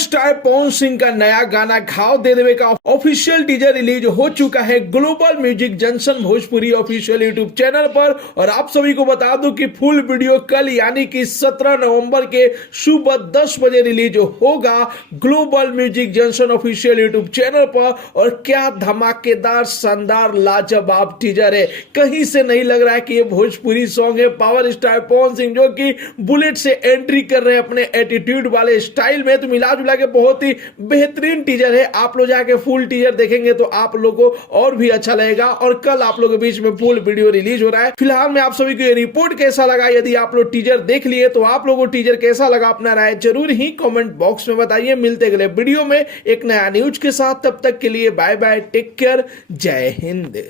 Star Pawan Singh का नया गाना घाव दे देवे का ऑफिशियल टीजर रिलीज हो चुका है global music junction Bhojpuri official YouTube channel पर। और आप सभी को बता दूं कि फुल वीडियो कल यानी कि 17 नवंबर के सुबह 10 बजे रिलीज होगा global music junction official YouTube channel पर। और क्या धमाकेदार शानदार लाजवाब टीजर है, कहीं से नहीं लग रहा है कि ये भोजपुरी सॉन्ग है। पावर स्टार पवन सिंह जो कि बुलेट से एंट्री कर रहे हैं अपने एटीट्यूड वाले स्टाइल में, तो मिला जुला के बहुत ही बेहतरीन टीजर है। आप लोग जाके फुल टीजर देखेंगे तो आप लोगों को और भी अच्छा लगेगा। और कल आप लोगों के बीच में फुल वीडियो रिलीज हो रहा है। फिलहाल में आप सभी को ये रिपोर्ट कैसा लगा, यदि आप लोग टीजर देख लिए तो आप लोगों को टीजर कैसा लगा अपना राय जरूर ही कमेंट बॉक्स में बताइए। मिलते अगले वीडियो में एक नया न्यूज के साथ, तब तक के लिए बाय बाय, टेक केयर, जय हिंद।